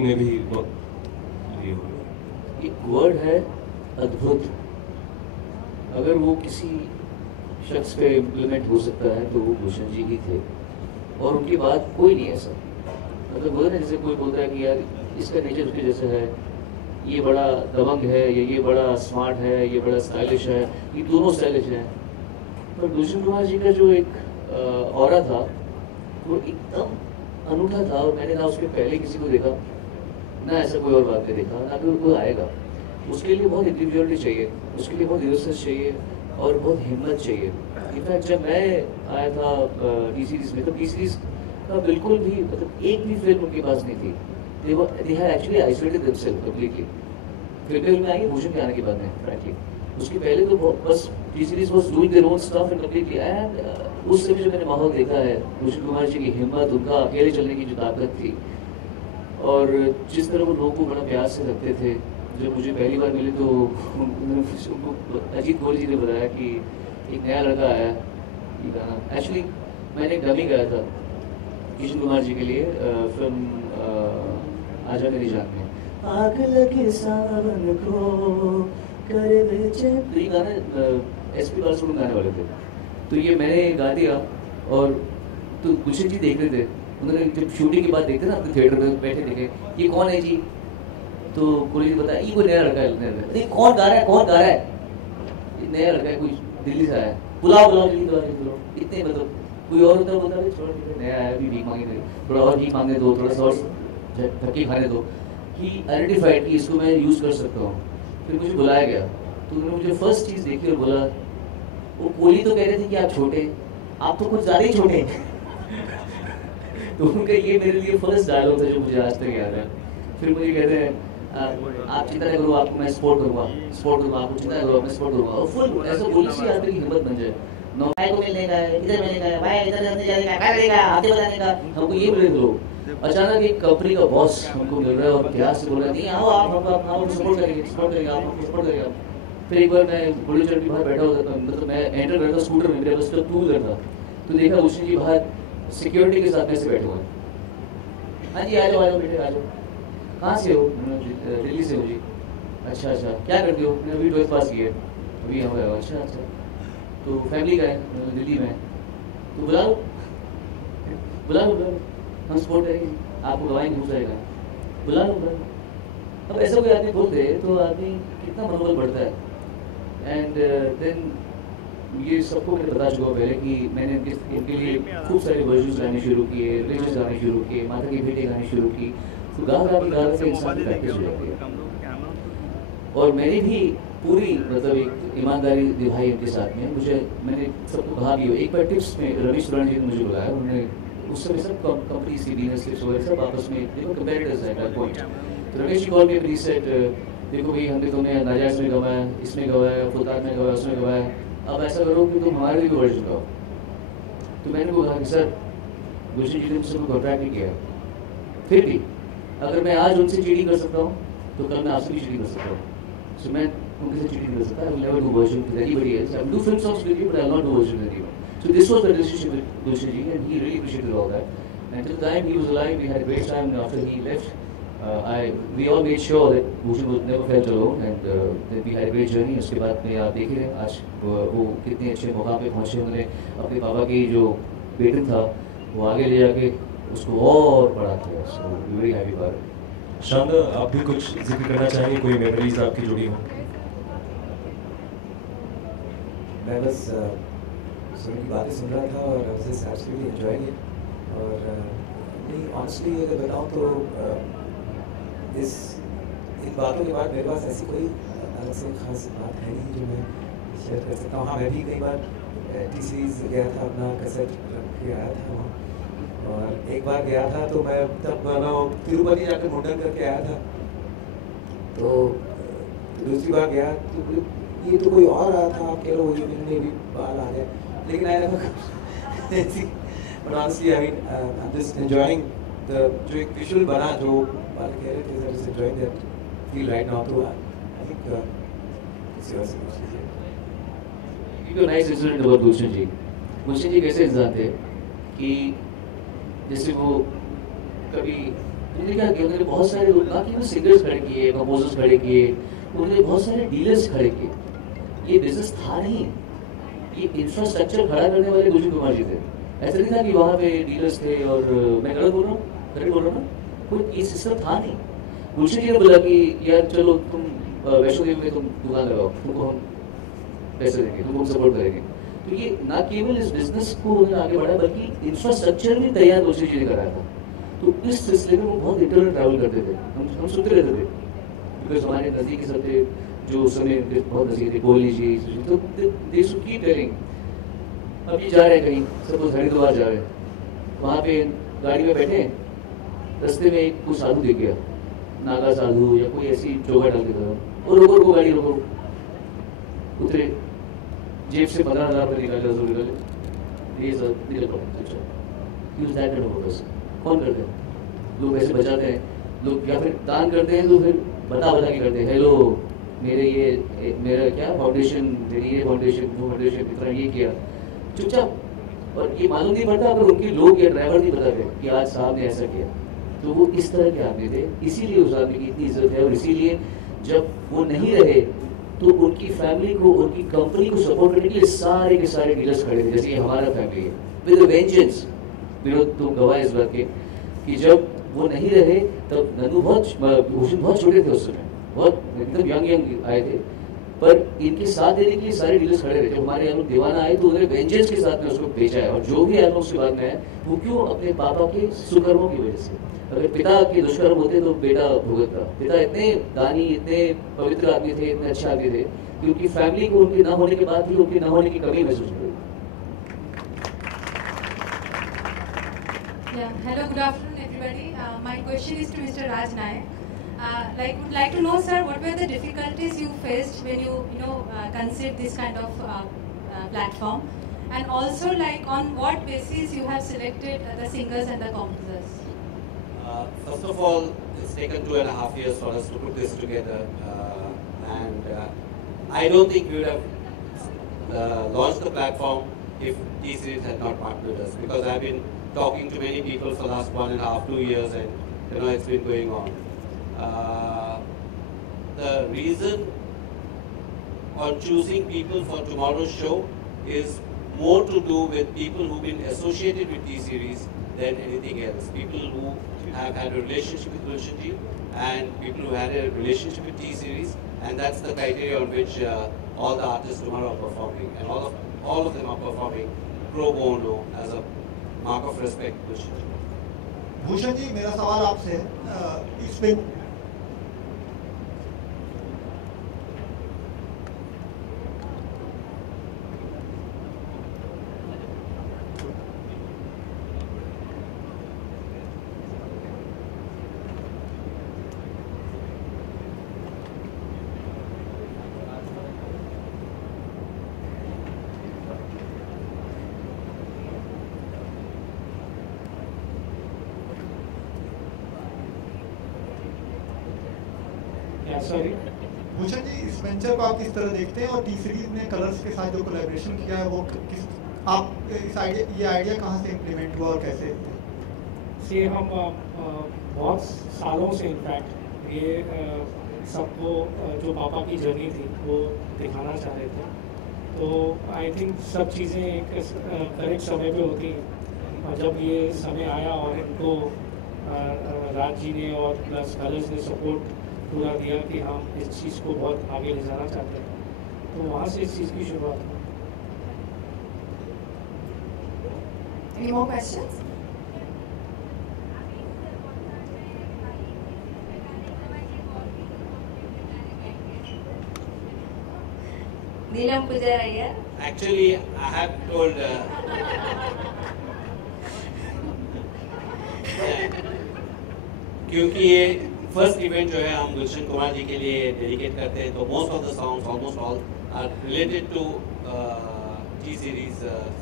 में भी बहुत ये हो एक वर्ड है अद्भुत। अगर वो किसी शख्स पे इम्प्लीमेंट हो सकता है तो वो भूषण जी ही थे, और उनके बाद कोई नहीं ऐसा। मतलब वो ना, जैसे कोई बोलता है कि यार इसका नेचर उसके जैसा है, ये बड़ा दबंग है, ये बड़ा स्मार्ट है, ये बड़ा स्टाइलिश है, ये दोनों स्टाइलिश हैं। पर भूषण कुमार जी का जो एक ऑरा था वो एकदम अनूठा था, और मैंने ना उसके पहले किसी को देखा, ना ऐसा कोई और वाक्य देखा, ना कोई कोई आएगा। उसके लिए बहुत इंडिविजुअलिटी चाहिए, उसके लिए बहुत इनोसेंस चाहिए और बहुत हिम्मत चाहिए। इनफैक्ट जब मैं आया था टी सीरीज में, तो टी सीरीज का बिल्कुल भी मतलब एक भी फिल्म उनके पास नहीं थी। they had actually isolated themselves completely। फिल्में आई भूषण के आने के बाद में फ्रैंकली, उसके पहले तो बस T series was doing their own stuff and completely. And उस समय जो मैंने माहौल देखा है, भूषण कुमार जी की हिम्मत, उनका अकेले चलने की जो ताकत थी, और जिस तरह वो लोगों को बड़ा प्यार से रखते थे। जब मुझे पहली बार मिले तो उनको अजीत गोयल जी ने बताया कि एक नया लड़का आया ये गाना। एक्चुअली मैंने एक डमी गाया था किशन कुमार जी के लिए फिल्म आजा मेरी जान में। आग लगे सावन को करे बेचैन, तो ये गाना एसपी बालासुब्रमण्यम गाने वाले थे। तो ये मैंने गा दिया, और तो गुलशन जी देख रहे थे। उन्होंने जब शूटिंग के बाद देखते ना अपने थिएटर में बैठे देखे, ये कौन है जी? तो कोई जी बताया ये कोई नया लड़का है। कौन गा रहा है, कौन गा रहा है? ये नया लड़का है, कोई दिल्ली से आया है। बुलाओ बुलाओ जल्दी बुलाओ। इतने मतलब कोई और होता बोलता है छोड़, नया आया, अभी भीख मांगे, थोड़ा और भीख मांगने दो, थोड़ा सा और धक्के खाने दो। कि आइडेंटिफाइड कि इसको मैं यूज़ कर सकता हूँ। फिर मुझे बुलाया गया, तो उन्होंने मुझे फर्स्ट चीज़ देखी और बोला, वो कोहली तो कह रहे थे कि आप छोटे, आप तो कुछ ज़्यादा ही छोटे। तो उनका ये मेरे लिए फर्स्ट डायलॉग था जो मुझे आज तक याद है। फिर मुझे कहते हैं आप चिंता नहीं करो, आपको मैं सपोर्ट करूँगा, आपको चिंता नहीं करो, मैं सपोर्ट करूँगा। और फुल ऐसा बोलने से आदमी की हिम्मत बन जाए। भाई को मिलने का, इधर मिलने का, भाई इधर जाने का, क्या करेगा, आते बताने का, हमको ये मिले लोग। अचानक एक कंपनी का बॉस हमको मिल रहा है और प्यार से बोल रहा है नहीं आओ आप सपोर्ट करेंगे, आपको सपोर्ट करेगा। फिर एक बार मैं बड़ी चढ़ के बाहर बैठा होता था, मतलब मैं एंटर करता स्कूटर में, मेरे पास टू व्हीलर था, तो देखा भूषण जी बाहर सिक्योरिटी के साथ में से बैठे हुए। हाँ जी आ जाओ बेटे आ जाओ। कहाँ से हो? दिल्ली से हो जी। अच्छा अच्छा, क्या करते हो? मैंने अभी 12th पास की है, अभी यहाँ गया। अच्छा अच्छा, तो फैमिली का है दिल्ली में, तो बुला लो बुला लो, हम सपोर्ट करेंगे, आपको गवाएंगे, हो जाएगा, बुला लो। अब ऐसा कोई आदमी बोल दे तो आदमी कितना मनोबल बढ़ता है। एंड देन ये सबको मैंने बता चुका पहले कि मैंने इनके लिए खूब सारे वर्जन्स गाने शुरू किए, रिचेस गाने शुरू किए, माता की बेटी गाने शुरू की। तो गा के इंसान की प्रैक्टिस हो जाती है। और मैंने भी पूरी मतलब एक ईमानदारी निभाई उनके साथ में। मैंने सबको कहा भी, एक बार टिप्स में रमेश सुरान जी ने मुझे बुलाया, उन्होंने उस समय सब कंपनी की बिजनेस टिप्स वगैरह सब आपस में देखो कंपेरेटर्स है एट पॉइंट। तो रमेश जी कॉल में प्लीज सेट, देखो भाई हमने तुम्हें नाजायज में गवाया, इसमें गवाया, फुलतान में गवाया, उसमें गवाया, अब ऐसा करो कि तुम हमारे लिए वर्जन गाओ। तो मैंने कहा कि सर भूषण जी ने मुझसे कॉन्ट्रैक्ट नहीं किया, फिर भी अगर मैं आज उनसे चीटिंग कर सकता हूँ तो कल मैं आपसे भी चीटिंग कर सकता हूँ। सो मैं उनके से चीटिंग कर सकता, I will never do version with anybody else. I will do film songs with you, but I will not do version with anyone. So this was the relationship with Bhushan ji, and he really appreciated all that. And till the time he was alive, we had a great time. And after he left, we all made sure that Bhushan was never felt alone, and that we had a great journey. उसके बाद में आप देख ही रहे आज वो कितने अच्छे मौका पे पहुँचे। उन्होंने अपने पापा की जो बेटन था वो आगे ले जाके उसको और बड़ा किया। So we very happy about it. शानदार, आप भी कुछ जिक्र करना चाहेंगे, कोई मेमोरीज आपकी जुड़ी हो? मैं बस सुन की बातें सुन रहा था और जस्ट एब्सोल्युटली एंजॉयिंग इट। और नहीं ऑनेस्टली अगर बताऊँ तो इन बातों के बाद मेरे पास ऐसी कोई अलग से खास बात है नहीं जो मैं शेयर कर सकता हूँ। हाँ, मैं भी कई बार टी सीरीज गया था, अपना कैसेट रख के आया था वहाँ। और एक बार गया था तो मैं तब मैं तिरुपति जाकर मुंडन करके आया था। तो दूसरी बार गया तो ये तो कोई और आया था, आप कह लो ये भी बाल आ गए, लेकिन आया but honestly I mean I am just enjoying the जो एक विजुअल बना, जो बाल कह रहे थे, I just enjoying that feel right now. तो आई थिंक किसी और से कुछ कीजिए। Give you a nice incident about Bhushan ji. Bhushan ji कैसे इंसान थे कि जैसे वो कभी उन्होंने क्या किया, उन्होंने बहुत सारे लोग, ना केवल सिंगर्स खड़े किए, कंपोजर्स खड़े किए, उन्होंने बहुत सारे डीलर्स खड़े किए। ये बिजनेस था नहीं, ये इंफ्रास्ट्रक्चर खड़ा करने वाले गुलशन कुमार जी थे। ऐसा नहीं था कि वहाँ पे डीलर्स थे और मैं गलत बोल रहा हूँ, करेक्ट बोल रहा हूँ ना, कोई ये सिस्टम था नहीं। गुलशन जी ने बोला कि यार चलो तुम वैष्णो देवी में तुम दुकान लगाओ, तुमको हम पैसे देंगे, तुमको हम सपोर्ट करेंगे। तो ये ना केवल इस बिजनेस को उन्होंने आगे बढ़ाया, बल्कि इंफ्रास्ट्रक्चर भी तैयार गुलशन जी ने कराया था। तो इस सिलसिले में वो बहुत इंटरनल ट्रैवल करते थे, हम सुनते रहते थे, बिकॉज हमारे नज़दीकी सब थे जो उस समय बहुत नज़दीक थे, कोहली जी, तो दे शुड कीप टेलिंग। अब ये जा रहे हैं कहीं, सपोज हरिद्वार जा रहे हैं, वहाँ पे गाड़ी में बैठे, रास्ते में एक कोई साधु दिख गया, नागा साधु या कोई ऐसी चोगा डाल देता था, और रोको गाड़ी रोको, उतरे, जेब से 15,000 रुपये निकाले, ये सब निकल पड़ा। Use that kind of person. कौन करते हैं? लोग ऐसे बचाते हैं, लोग या फिर दान करते हैं तो फिर बता के करते हैं, हेलो मेरा क्या फाउंडेशन, मेरी ये फाउंडेशन, वो फाउंडेशन, इतना ये किया, चुपचाप। और ये मालूम नहीं पड़ता अगर उनके लोग या ड्राइवर नहीं बताते कि आज साहब ने ऐसा किया। तो वो इस तरह के आदमी थे, इसीलिए उस आदमी की इतनी इज्जत है। और इसीलिए जब वो नहीं रहे तो उनकी फैमिली को, उनकी कंपनी को सपोर्ट करने के लिए सारे के सारे डीलर्स खड़े थे, जैसे ये हमारा फैमिली है, विद वेंजेंस। विनोद तुम गवाह इस बात के कि जब वो नहीं रहे तब नन्नू भूषण बहुत छोटे थे उस समय, बहुत एकदम यंग आए थे, पर इनके साथ देने के लिए सारे डीलर्स खड़े रहे। जब हमारे यहाँ दीवाना आए तो उन्होंने वेंजेंस के साथ में उसको बेचा है। और जो भी एल्बम उसके बाद में है वो क्यों, अपने पापा के सुकर्मों की वजह से। अगर पिता के दुष्कर्म होते तो बेटा भुगतता। पिता इतने दानी, इतने पवित्र आदमी थे, इतने अच्छे आदमी थे कि उनकी फैमिली को उनके ना होने के बाद भी उनके ना होने की कमी महसूस हुई। Hello, good afternoon, everybody. My question is to Mr. Raj Nayak. Would like to know, sir, what were the difficulties you faced when you conceived this kind of platform, and also on what basis you have selected the singers and the composers? First of all, it's taken 2.5 years for us to put this together, and I don't think we would have launched the platform if T-Series had not partnered with us, because I've been talking to many people for the last 1.5, 2 years, and it's been going on. The reason on choosing people for tomorrow's show is more to do with people who've been associated with T-Series than anything else. People who have had a relationship with Gulshan Ji and people who had a relationship with T-Series, and that's the criteria on which all the artists tomorrow are performing, and all of them are performing pro bono as a mark of respect. Bhushan ji, मेरा सवाल आपसे है, इसमें sorry Bhushan ji, इस venture को आप किस तरह देखते हैं, और टी सीरीज ने कलर्स के साथ जो कोलैबोरेशन किया है वो किस, आप इस आइडिया कहाँ से इम्प्लीमेंट हुआ और कैसे? से हम बहुत सालों से इनफैक्ट ये सबको जो पापा की जर्नी थी वो दिखाना चाह रहे थे। तो आई थिंक सब चीज़ें एक करेक्ट समय पे होती हैं, और जब ये समय आया और इनको राज जी ने और प्लस कलर्स ने सपोर्ट पूरा दिया कि हम इस चीज़ को बहुत आगे ले जाना चाहते हैं, तो वहाँ से इस चीज़ की शुरुआत हुई। Any more questions? Neelam Pujaraiya. Actually, I have told क्योंकि ये फर्स्ट इवेंट जो है हम गुलशन कुमार जी के लिए डेडिकेट करते हैं, तो most of the songs, almost all, are related to T Series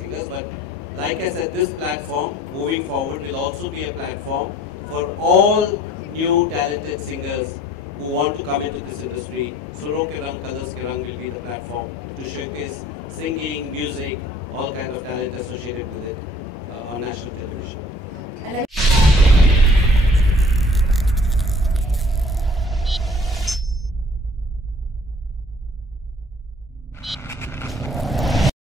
singers. But like I said, this platform moving forward will also be a platform for all new talented singers who want to come into this industry. Suron ke Rang, Colors ke Rang will be the platform to showcase singing, music, all kind of talent associated with it on national television.